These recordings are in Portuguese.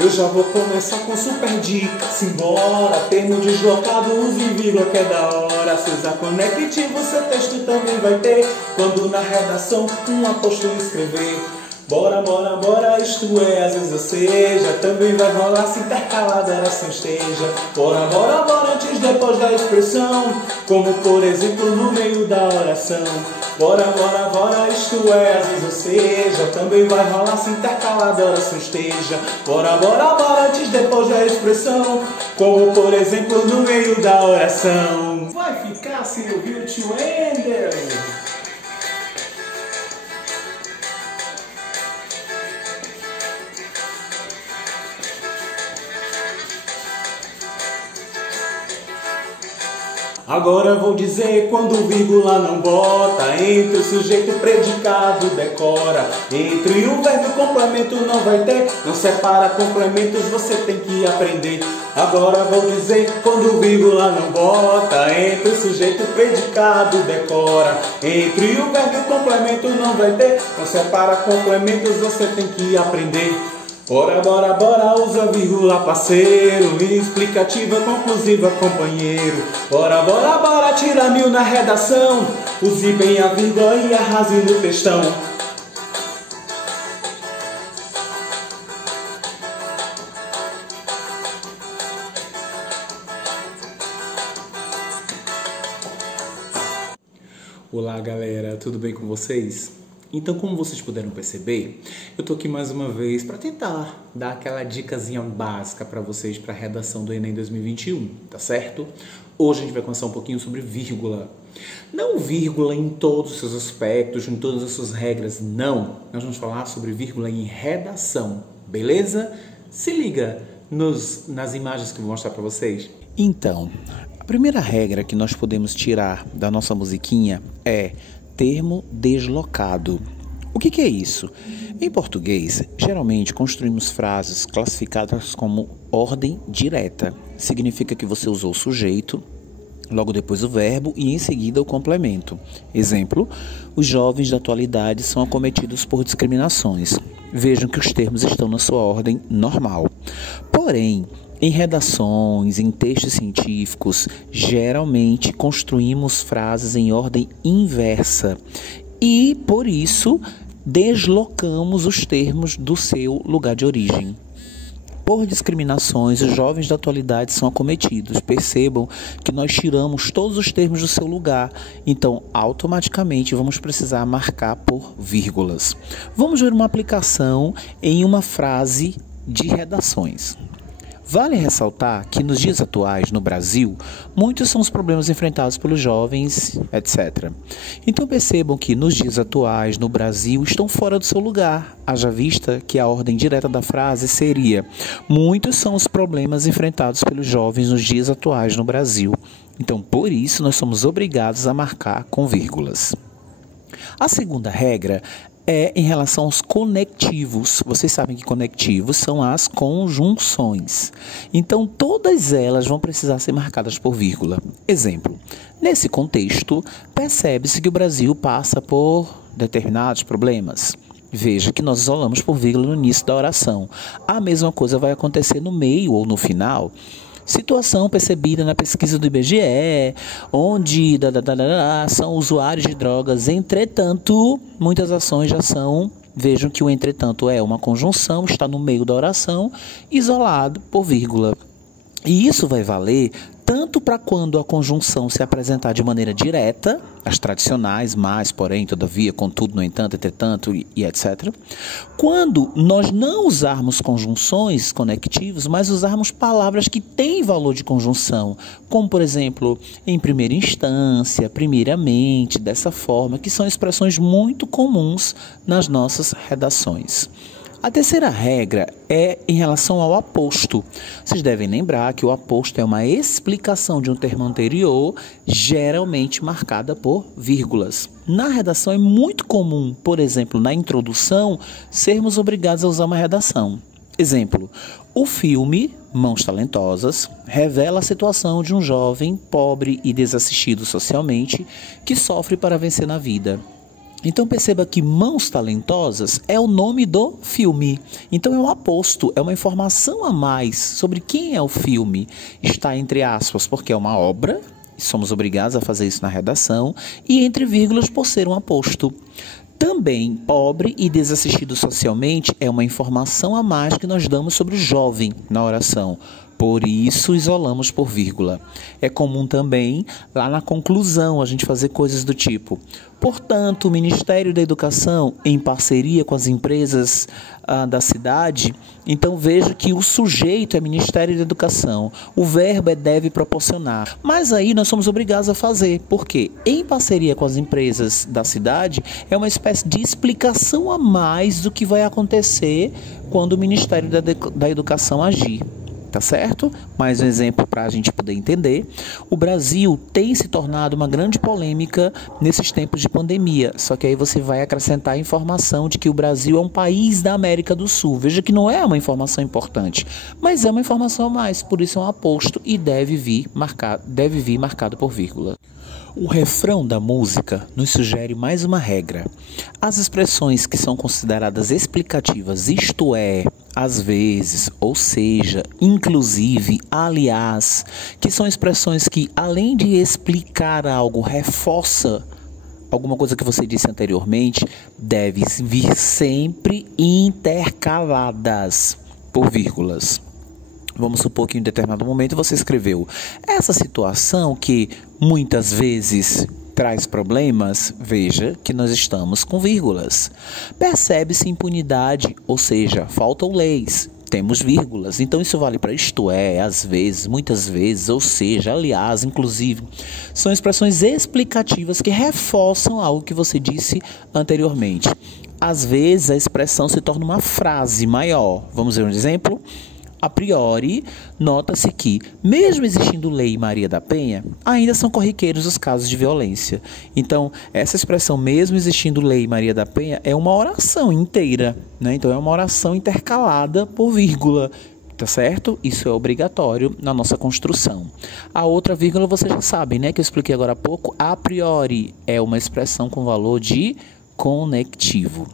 Eu já vou começar com super dica. Simbora, termo deslocado, use vírgula que é da hora. Cesar conectivo, seu texto também vai ter. Quando na redação um apóstolo escrever. Bora, bora, bora, isto é, às vezes ou seja, também vai rolar se intercalada a oração esteja. Bora, bora, bora, antes, depois da expressão, como por exemplo no meio da oração. Bora, bora, bora, isto é, às vezes ou seja, também vai rolar se intercalada a oração esteja. Bora, bora, bora, antes, depois da expressão, como por exemplo no meio da oração. Vai ficar sem ouvir o tio Ender. Agora vou dizer quando vírgula não bota. Entre o sujeito predicado decora. Entre o verbo e o complemento não vai ter. Não separa complementos, você tem que aprender. Agora vou dizer quando vírgula não bota. Entre o sujeito predicado decora. Entre o verbo e o complemento não vai ter. Não separa complementos, você tem que aprender. Bora, bora, bora, usa vírgula, parceiro. Explicativa, conclusiva, companheiro. Bora, bora, bora, tira 1000 na redação. Use bem a vírgula e arrase no textão. Olá galera, tudo bem com vocês? Então, como vocês puderam perceber, eu tô aqui mais uma vez para tentar dar aquela dicasinha básica para vocês para a redação do Enem 2021, tá certo? Hoje a gente vai conversar um pouquinho sobre vírgula. Não vírgula em todos os seus aspectos, em todas as suas regras, não. Nós vamos falar sobre vírgula em redação, beleza? Se liga nas imagens que eu vou mostrar para vocês. Então, a primeira regra que nós podemos tirar da nossa musiquinha é termo deslocado. O que é isso? Em português, geralmente construímos frases classificadas como ordem direta. Significa que você usou o sujeito, logo depois o verbo e em seguida o complemento. Exemplo, os jovens da atualidade são acometidos por discriminações. Vejam que os termos estão na sua ordem normal. Porém, em redações, em textos científicos, geralmente construímos frases em ordem inversa e, por isso, deslocamos os termos do seu lugar de origem. Por discriminações, os jovens da atualidade são acometidos. Percebam que nós tiramos todos os termos do seu lugar, então automaticamente vamos precisar marcar por vírgulas. Vamos ver uma aplicação em uma frase de redações. Vale ressaltar que nos dias atuais, no Brasil, muitos são os problemas enfrentados pelos jovens, etc. Então percebam que nos dias atuais, no Brasil, estão fora do seu lugar. Haja vista que a ordem direta da frase seria: muitos são os problemas enfrentados pelos jovens nos dias atuais no Brasil. Então, por isso, nós somos obrigados a marcar com vírgulas. A segunda regra é em relação aos conectivos. Vocês sabem que conectivos são as conjunções. Então, todas elas vão precisar ser marcadas por vírgula. Exemplo, nesse contexto, percebe-se que o Brasil passa por determinados problemas. Veja que nós isolamos por vírgula no início da oração. A mesma coisa vai acontecer no meio ou no final. Situação percebida na pesquisa do IBGE, onde são usuários de drogas. Entretanto, muitas ações já são, vejam que o entretanto é uma conjunção, está no meio da oração, isolado por vírgula. E isso vai valer tanto para quando a conjunção se apresentar de maneira direta, as tradicionais, mas, porém, todavia, contudo, no entanto, entretanto e etc. Quando nós não usarmos conjunções conectivas, mas usarmos palavras que têm valor de conjunção, como, por exemplo, em primeira instância, primeiramente, dessa forma, que são expressões muito comuns nas nossas redações. A terceira regra é em relação ao aposto. Vocês devem lembrar que o aposto é uma explicação de um termo anterior, geralmente marcada por vírgulas. Na redação é muito comum, por exemplo, na introdução, sermos obrigados a usar uma redação. Exemplo, o filme Mãos Talentosas revela a situação de um jovem pobre e desassistido socialmente que sofre para vencer na vida. Então perceba que Mãos Talentosas é o nome do filme. Então é um aposto, é uma informação a mais sobre quem é o filme. Está entre aspas porque é uma obra, somos obrigados a fazer isso na redação, e entre vírgulas por ser um aposto. Também, pobre e desassistido socialmente é uma informação a mais que nós damos sobre o jovem na oração. Por isso, isolamos por vírgula. É comum também, lá na conclusão, a gente fazer coisas do tipo: portanto, o Ministério da Educação, em parceria com as empresas da cidade, então veja que o sujeito é Ministério da Educação, o verbo é deve proporcionar. Mas aí nós somos obrigados a fazer, porque em parceria com as empresas da cidade é uma espécie de explicação a mais do que vai acontecer quando o Ministério da Educação agir. Tá certo? Mais um exemplo para a gente poder entender. O Brasil tem se tornado uma grande polêmica nesses tempos de pandemia. Só que aí você vai acrescentar a informação de que o Brasil é um país da América do Sul. Veja que não é uma informação importante, mas é uma informação a mais. Por isso é um aposto e deve vir marcado por vírgula. O refrão da música nos sugere mais uma regra. As expressões que são consideradas explicativas, isto é, às vezes, ou seja, inclusive, aliás, que são expressões que, além de explicar algo, reforça alguma coisa que você disse anteriormente, devem vir sempre intercaladas por vírgulas. Vamos supor que em determinado momento você escreveu: essa situação que muitas vezes traz problemas, veja que nós estamos com vírgulas. Percebe-se impunidade, ou seja, faltam leis. Temos vírgulas, então isso vale para isto é, às vezes, muitas vezes, ou seja, aliás, inclusive. São expressões explicativas que reforçam algo que você disse anteriormente. Às vezes a expressão se torna uma frase maior. Vamos ver um exemplo? A priori, nota-se que, mesmo existindo lei Maria da Penha, ainda são corriqueiros os casos de violência. Então, essa expressão, mesmo existindo lei Maria da Penha, é uma oração inteira, né? Então, é uma oração intercalada por vírgula, tá certo? Isso é obrigatório na nossa construção. A outra vírgula, vocês já sabem, né? Que eu expliquei agora há pouco. A priori é uma expressão com valor de conectivo.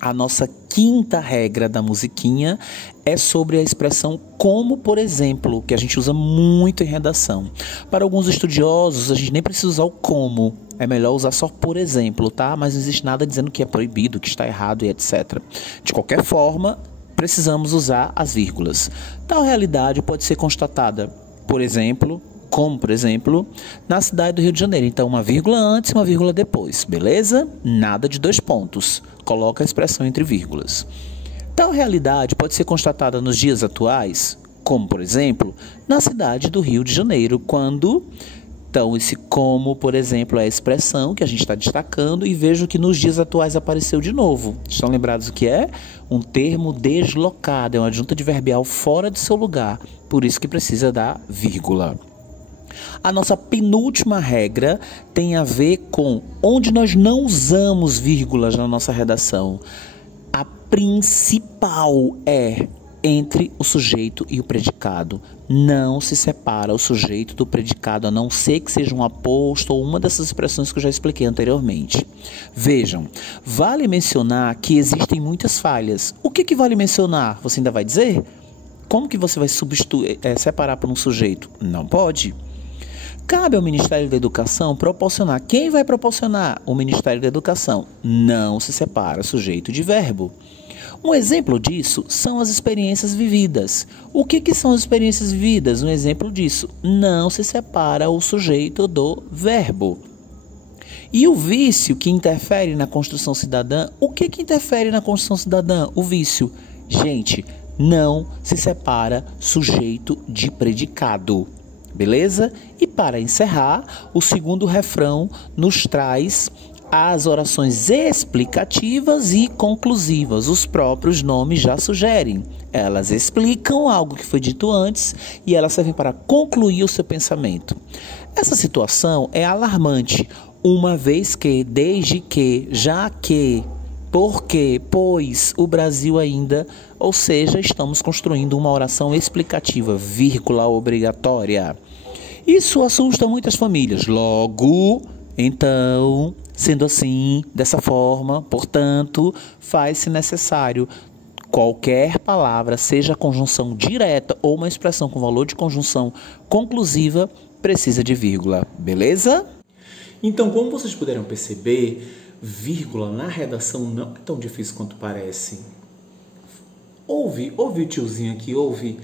A nossa quinta regra da musiquinha é sobre a expressão como, por exemplo, que a gente usa muito em redação. Para alguns estudiosos, a gente nem precisa usar o como. É melhor usar só por exemplo, tá? Mas não existe nada dizendo que é proibido, que está errado e etc. De qualquer forma, precisamos usar as vírgulas. Tal realidade pode ser constatada, por exemplo, na cidade do Rio de Janeiro. Então, uma vírgula antes e uma vírgula depois, beleza? Nada de dois pontos. Coloca a expressão entre vírgulas. Tal realidade pode ser constatada nos dias atuais, como, por exemplo, na cidade do Rio de Janeiro, quando... Então, esse como, por exemplo, é a expressão que a gente está destacando e vejo que nos dias atuais apareceu de novo. Estão lembrados o que é? Um termo deslocado, é uma adjunta adverbial fora do seu lugar, por isso que precisa da vírgula. A nossa penúltima regra tem a ver com onde nós não usamos vírgulas na nossa redação. A principal é entre o sujeito e o predicado. Não se separa o sujeito do predicado, a não ser que seja um aposto ou uma dessas expressões que eu já expliquei anteriormente. Vejam, vale mencionar que existem muitas falhas. O que vale mencionar? Você ainda vai dizer? Como que você vai separar por um sujeito? Não pode. Cabe ao Ministério da Educação proporcionar. Quem vai proporcionar? O Ministério da Educação. Não se separa sujeito de verbo. Um exemplo disso são as experiências vividas. O que são as experiências vividas? Um exemplo disso. Não se separa o sujeito do verbo. E o vício que interfere na construção cidadã? O que interfere na construção cidadã? O vício. Gente, não se separa sujeito de predicado. Beleza? E para encerrar, o segundo refrão nos traz as orações explicativas e conclusivas. Os próprios nomes já sugerem. Elas explicam algo que foi dito antes e elas servem para concluir o seu pensamento. Essa situação é alarmante, uma vez que, desde que, já que, porque, pois, o Brasil ainda, ou seja, estamos construindo uma oração explicativa, vírgula obrigatória. Isso assusta muitas famílias. Logo, então, Sendo assim, dessa forma, portanto, faz-se necessário qualquer palavra, seja a conjunção direta ou uma expressão com valor de conjunção conclusiva, precisa de vírgula, beleza? Então, como vocês puderam perceber, vírgula na redação não é tão difícil quanto parece. Ouve o tiozinho aqui, ouve.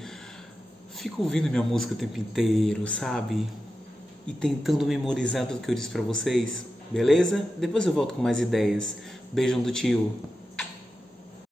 Fico ouvindo minha música o tempo inteiro, sabe? E tentando memorizar tudo que eu disse pra vocês, beleza? Depois eu volto com mais ideias. Beijão do tio.